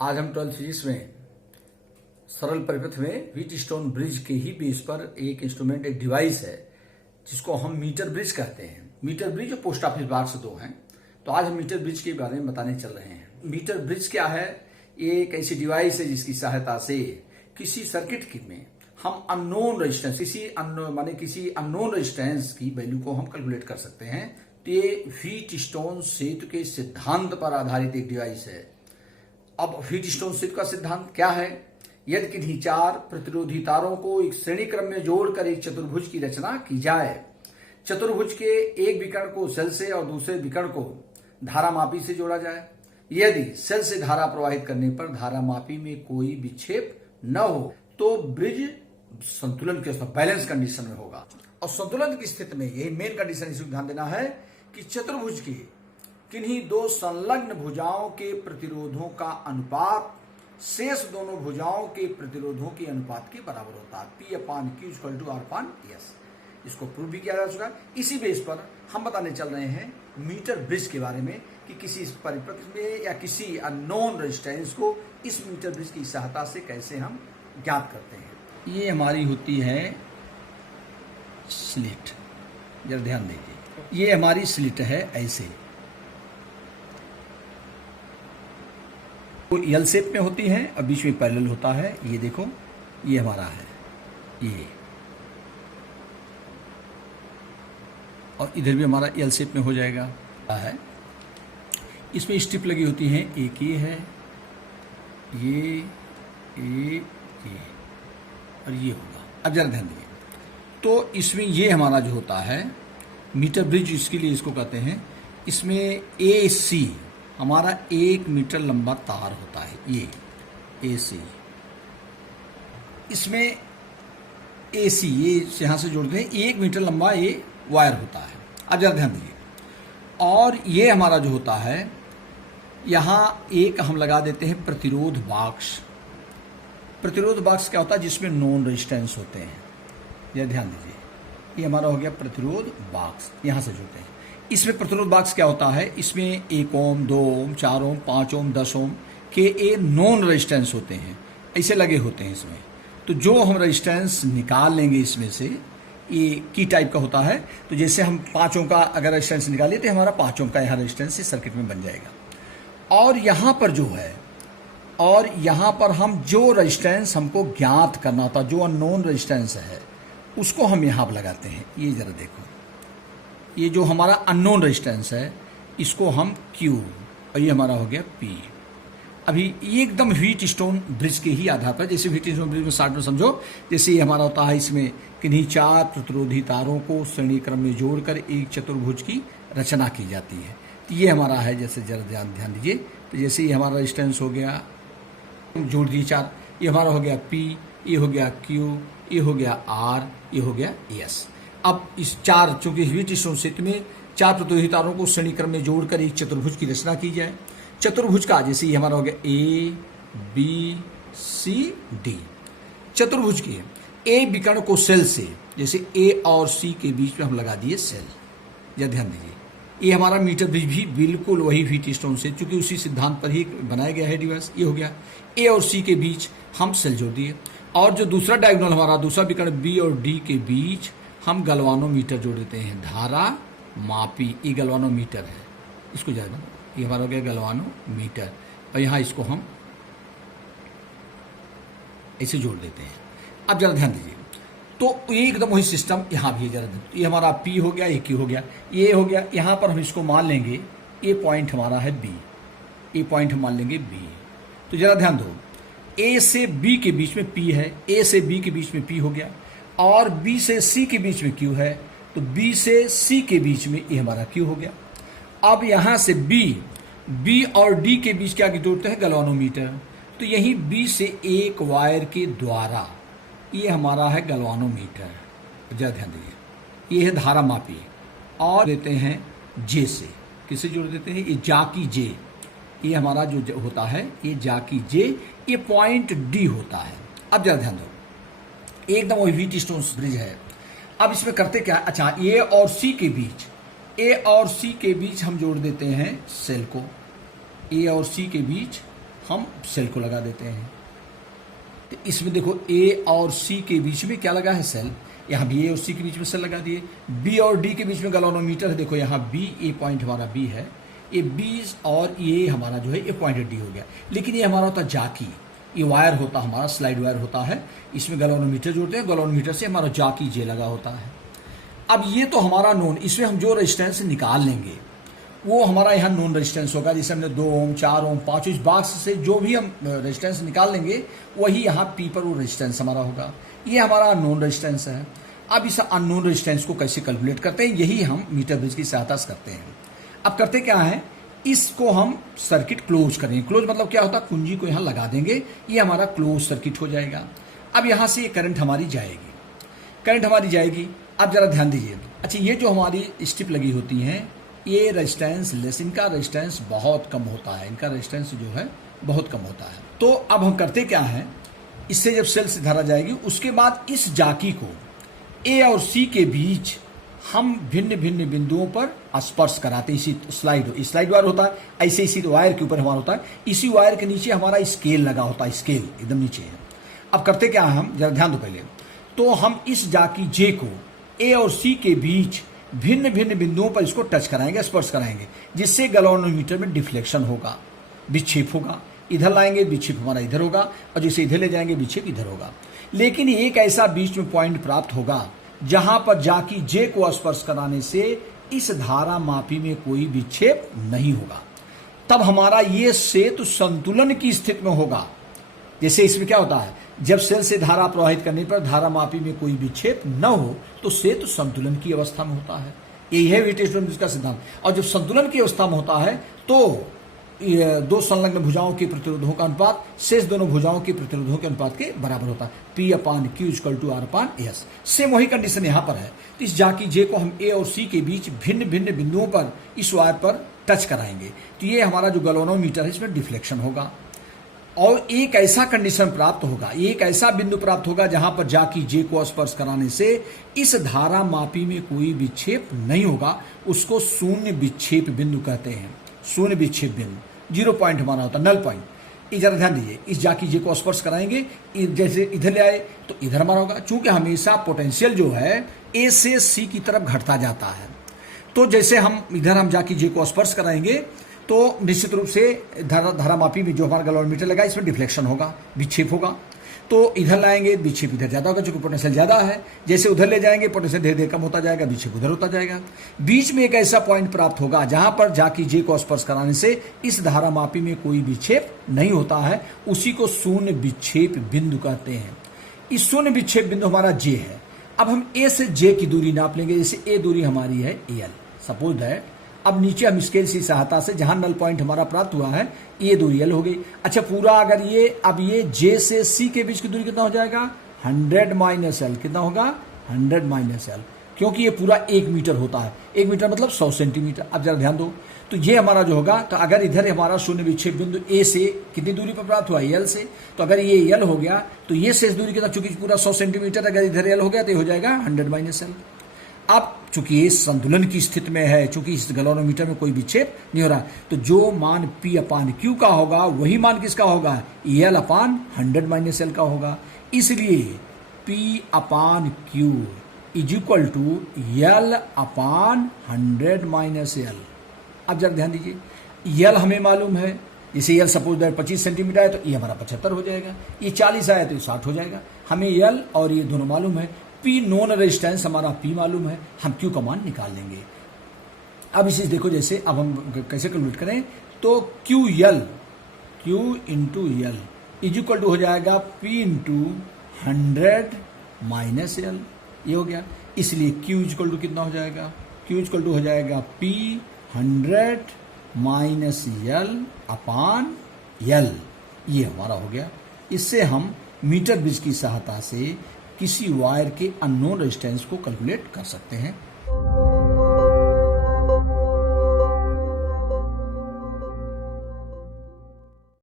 आज हम 12th physics में सरल परिपथ में व्हीटस्टोन ब्रिज के ही बेस पर एक इंस्ट्रूमेंट, एक डिवाइस है जिसको हम मीटर ब्रिज कहते हैं। मीटर ब्रिज और पोस्ट ऑफिस बार से दो हैं, तो आज हम मीटर ब्रिज के बारे में बताने चल रहे हैं। मीटर ब्रिज क्या है? ये एक ऐसी डिवाइस है जिसकी सहायता से किसी सर्किट में हम अननोन रेजिस्टेंस, किसी अननोन रेजिस्टेंस की वैल्यू को हम कैलकुलेट कर सकते हैं। तो ये व्हीटस्टोन सेतु के सिद्धांत पर आधारित एक डिवाइस है। अब व्हीटस्टोन सेतु का सिद्धांत क्या है? यदि किन्हीं चार प्रतिरोधी तारों को एक श्रेणी क्रम में जोड़कर एक चतुर्भुज की रचना की जाए, चतुर्भुज के एक विकर्ण को सेल से और दूसरे विकर्ण को धारामापी से जोड़ा जाए, यदि सेल से धारा प्रवाहित करने पर धारामापी में कोई विक्षेप न हो तो ब्रिज संतुलन के बैलेंस कंडीशन में होगा। और संतुलन की स्थिति में यही मेन कंडीशन, इसे ध्यान देना है कि चतुर्भुज की किन्हीं दो संलग्न भुजाओं के प्रतिरोधों का अनुपात शेष दोनों भुजाओं के प्रतिरोधों के अनुपात के बराबर होता है। P/Q=R/S। इसको प्रूव भी किया जा चुका है। इसी बेस पर हम बताने चल रहे हैं मीटर ब्रिज के बारे में कि किसी परिपथ में या किसी अननोन रेजिस्टेंस को इस मीटर ब्रिज की सहायता से कैसे हम ज्ञात करते हैं। ये हमारी होती है स्लिट, जरा ध्यान दीजिए। ये हमारी स्लिट है ऐसे, वो एल शेप में होती है और बीच में पैरेलल होता है। ये देखो, ये हमारा है ये, और इधर भी हमारा एल शेप में हो जाएगा है। इसमें स्ट्रिप लगी होती हैं, एक ये है, ये और ये होगा। अब जरा ध्यान दीजिए, तो इसमें ये हमारा जो होता है मीटर ब्रिज, इसके लिए इसको कहते हैं, इसमें AC हमारा 1 मीटर लंबा तार होता है, ये AC। इसमें AC ये यहां से जोड़ते हैं, 1 मीटर लंबा ये वायर होता है। अब जरा ध्यान दीजिए, और ये हमारा जो होता है यहाँ एक हम लगा देते हैं प्रतिरोध बॉक्स। प्रतिरोध बॉक्स क्या होता है? जिसमें नॉन रेजिस्टेंस होते हैं। यह ध्यान दीजिए, ये हमारा हो गया प्रतिरोध बॉक्स, यहां से जुड़ते हैं। इसमें प्रतिरोध बॉक्स क्या होता है? इसमें 1 ओम, 2 ओम, 4 ओम, 5 ओम, 10 ओम के ये नॉन रेजिस्टेंस होते हैं, ऐसे लगे होते हैं इसमें। तो जो हम रेजिस्टेंस निकाल लेंगे इसमें से, ये की टाइप का होता है। तो जैसे हम 5 ओम का अगर रेजिस्टेंस निकालिए तो हमारा 5 ओम का यहाँ रेजिस्टेंस इस सर्किट में बन जाएगा। और यहाँ पर जो है, और यहाँ पर हम जो रेजिस्टेंस हमको ज्ञात करना था, जो अननोन रेजिस्टेंस है, उसको हम यहाँ पर लगाते हैं। ये जरा देखो, ये जो हमारा अननोन रेजिस्टेंस है इसको हम Q, और ये हमारा हो गया P। अभी ये एकदम व्हीटस्टोन ब्रिज के ही आधार पर, जैसे व्हीटस्टोन ब्रिज में शॉर्ट में समझो, जैसे ये हमारा होता है, इसमें किन्हीं 4 प्रतिरोधी तारों को श्रेणी क्रम में जोड़कर एक चतुर्भुज की रचना की जाती है। तो ये हमारा है, जैसे जरा ध्यान दीजिए, तो जैसे ये हमारा रेजिस्टेंस हो गया, जोड़ दिए 4, ये हमारा हो गया P, ये हो गया Q, ये हो गया R, ये हो गया S। अब इस 4, चूंकि व्हीटस्टोन सेतु में 4 प्रतिरोधी तारों को श्रेणी क्रम में जोड़कर एक चतुर्भुज की रचना की जाए। चतुर्भुज का जैसे ये हमारा हो गया A B C D। चतुर्भुज के A विकर्ण को सेल से, जैसे A और C के बीच में हम लगा दिए सेल। या ध्यान दीजिए, ये हमारा मीटर ब्रिज भी बिल्कुल वही व्हीटस्टोन से, चूंकि उसी सिद्धांत पर ही बनाया गया है डिवाइस। ये हो गया A और C के बीच हम सेल जोड़ दिए, और जो दूसरा डायगोनल हमारा, दूसरा विकर्ण B और D के बीच हम गलवानोमीटर जोड़ देते हैं, धारा मापी। ये गलवानोमीटर है, इसको जाए, ये हमारा हो गया गलवानोमीटर, और यहाँ इसको हम ऐसे जोड़ देते हैं। अब जरा ध्यान दीजिए, तो ये एकदम वही सिस्टम यहाँ भी है। जरा ये हमारा P हो गया, ये Q हो गया, ये हो गया। यहाँ पर हम इसको मान लेंगे, ये पॉइंट हमारा है B, ये पॉइंट हम मान लेंगे B। तो जरा ध्यान दो, A से B के बीच में P है, A से B के बीच में P हो गया, और B से C के बीच में Q है, तो B से C के बीच में ये हमारा Q हो गया। अब यहाँ से B और D के बीच क्या जोड़ते हैं? गलवानोमीटर। तो यही B से एक वायर के द्वारा ये हमारा है गलवानोमीटर। जरा ध्यान दीजिए, ये है धारा मापी, और देते हैं J से, किसे जोड़ देते हैं? ये जाकी J, ये हमारा जो होता है, ये जाकी J, ये पॉइंट D होता है। अब जरा ध्यान दो, एकदम वही व्हीटस्टोन ब्रिज है। अब इसमें करते क्या? अच्छा, A और C के बीच हम जोड़ देते हैं सेल को। A और C के बीच हम सेल को लगा देते हैं। तो इसमें देखो ए और सी के बीच में क्या लगा है, सेल। यहाँ भी ए और सी के बीच में सेल लगा दिए। बी और डी के बीच में गैल्वेनोमीटर है, देखो यहाँ बी, ए पॉइंट हमारा बी है, ये बी और ये हमारा जो है ये पॉइंट डी हो गया। लेकिन ये हमारा होता जाकी, ये वायर होता हमारा, स्लाइड वायर होता है, इसमें गैल्वेनोमीटर जोड़ते हैं, गैल्वेनोमीटर से हमारा जाकी जे लगा होता है। अब ये तो हमारा नोन, इसमें हम जो रेजिस्टेंस निकाल लेंगे वो हमारा यहाँ नोन रेजिस्टेंस होगा। जैसे हमने 2 ओम 4 ओम 5 इस बॉक्स से जो भी हम रेजिस्टेंस निकाल लेंगे वही यहाँ पी पर वो रेजिस्टेंस हमारा होगा। ये हमारा नोन रेजिस्टेंस है। अब इस अननोन रेजिस्टेंस को कैसे कैलकुलेट करते हैं, यही हम मीटर ब्रिज की सहायता से करते हैं। अब करते क्या है, इसको हम सर्किट क्लोज करेंगे। क्लोज मतलब क्या होता है, कुंजी को यहाँ लगा देंगे, ये हमारा क्लोज सर्किट हो जाएगा। अब यहाँ से ये करंट हमारी जाएगी, करंट हमारी जाएगी। अब जरा ध्यान दीजिए, अच्छा ये जो हमारी स्ट्रिप लगी होती हैं ये रेजिस्टेंस लेस, इनका रेजिस्टेंस बहुत कम होता है, इनका रेजिस्टेंस जो है बहुत कम होता है। तो अब हम करते क्या है, इससे जब सेल से धारा जाएगी उसके बाद इस जाकी को ए और सी के बीच हम भिन्न भिन्न बिंदुओं पर स्पर्श कराते हैं। इसी स्लाइड वायर होता है, ऐसे इसी वायर के ऊपर हमारा होता है, इसी वायर के नीचे हमारा स्केल लगा होता है, स्केल एकदम नीचे है। अब करते क्या है, हम जरा ध्यान दो पहले, तो हम इस जाकी जे को ए और सी के बीच भिन्न भिन्न बिंदुओं पर इसको टच कराएंगे, स्पर्श कराएंगे, जिससे गैल्वेनोमीटर में डिफ्लेक्शन होगा, विक्षेप होगा। इधर लाएंगे विक्षेप हमारा इधर होगा, और जैसे इधर ले जाएंगे विक्षेप इधर होगा। लेकिन एक ऐसा बीच में पॉइंट प्राप्त होगा जहां पर जाकी जे को स्पर्श कराने से इस धारा मापी में कोई विक्षेप नहीं होगा। तब हमारा ये सेतु संतुलन की स्थिति में होगा। जैसे इसमें क्या होता है, जब सेल से धारा प्रवाहित करने पर धारा मापी में कोई विक्षेप न हो तो सेतु संतुलन की अवस्था में होता है। यही है व्हीटस्टोन ब्रिज का सिद्धांत। और जब संतुलन की अवस्था में होता है तो दो संलग्न भुजाओं के प्रतिरोधों का अनुपात शेष दोनों भुजाओं के प्रतिरोधों के अनुपात के बराबर होता है, P/Q = R/S। सेम वही कंडीशन यहाँ पर है। तो इस जाकी जे को हम ए और सी के बीच भिन्न भिन्न बिंदुओं पर इस वायर पर टच कराएंगे, तो ये हमारा जो गैल्वेनोमीटर है इसमें डिफ्लेक्शन होगा। और एक ऐसा कंडीशन प्राप्त होगा, एक ऐसा बिंदु प्राप्त होगा जहां पर जाकी जे को स्पर्श कराने से इस धारा मापी में कोई विक्षेप नहीं होगा। उसको शून्य विक्षेप बिंदु कहते हैं। शून्य विक्षेप बिंदु 0 पॉइंट हमारा होता है, नल पॉइंट। इधर ध्यान दीजिए, इस जाकी जे को स्पर्श कराएंगे, जैसे इधर ले आए तो इधर हमारा होगा। चूंकि हमेशा पोटेंशियल जो है ए से सी की तरफ घटता जाता है, तो जैसे हम इधर हम जाकी जे को स्पर्श कराएंगे तो निश्चित रूप से धारा मापी में जो हमारा गैल्वेनोमीटर लगा इसमें डिफ्लेक्शन होगा, विक्षेप होगा। तो इधर लाएंगे विक्षेप इधर ज्यादा होगा, चूंकि पोटेंशियल ज्यादा है। जैसे उधर ले जाएंगे पोटेंशियल धीरे धीरे कम होता जाएगा, विक्षेप उधर होता जाएगा। बीच में एक ऐसा पॉइंट प्राप्त होगा जहां पर जाकी जे को स्पर्श कराने से इस धारा मापी में कोई विक्षेप नहीं होता है, उसी को शून्य विक्षेप बिंदु कहते हैं। इस शून्य विक्षेप बिंदु हमारा जे है। अब हम ए से जे की दूरी नाप लेंगे। जैसे ए दूरी हमारी है एल, सपोज दैट। अब नीचे हम स्केल की सहायता से जहां नल पॉइंट हमारा प्राप्त हुआ है ये दूरी एल हो गई। अच्छा पूरा अगर ये अब ये जे से सी के बीच की दूरी कितना हो जाएगा, 100 - L। कितना होगा, 100 - L, क्योंकि ये पूरा 1 मीटर होता है। 1 मीटर मतलब 100 सेंटीमीटर। अब जरा ध्यान दो, तो ये हमारा जो होगा, तो अगर इधर हमारा शून्य विक्षेप बिंदु ए से कितनी दूरी पर प्राप्त हुआ, एल से, तो अगर ये एल हो गया तो ये शेष दूरी कितना, चूंकि पूरा 100 सेंटीमीटर, अगर इधर एल हो गया तो ये हो जाएगा 100 - L। अब चूंकि ये संतुलन की स्थिति में है, चूंकि इस गैल्वेनोमीटर में कोई विक्षेप नहीं हो रहा, तो जो मान P/Q का होगा वही मान किसका होगा, L/100 - L का होगा। इसलिए P/Q = L/100 - L। अब जरा ध्यान दीजिए, L हमें मालूम है, जैसे L सपोज दैट 25 सेंटीमीटर है तो ये हमारा 75 हो जाएगा, ये 40 आया तो ये 60 हो जाएगा। हमें L और ये दोनों मालूम है। P नॉन रेजिस्टेंस हमारा P मालूम है, हम Q का मान निकाल लेंगे। अब इसे देखो, जैसे अब हम कैसे कैलकुलेट करें, तो Q × L = हो जाएगा P × 100 - L। ये हो गया। इसलिए Q = कितना हो जाएगा, Q = हो जाएगा P 100 - L/L। ये हमारा हो गया। इससे हम मीटर ब्रिज की सहायता से किसी वायर के अननोन रेजिस्टेंस को कैलकुलेट कर सकते हैं।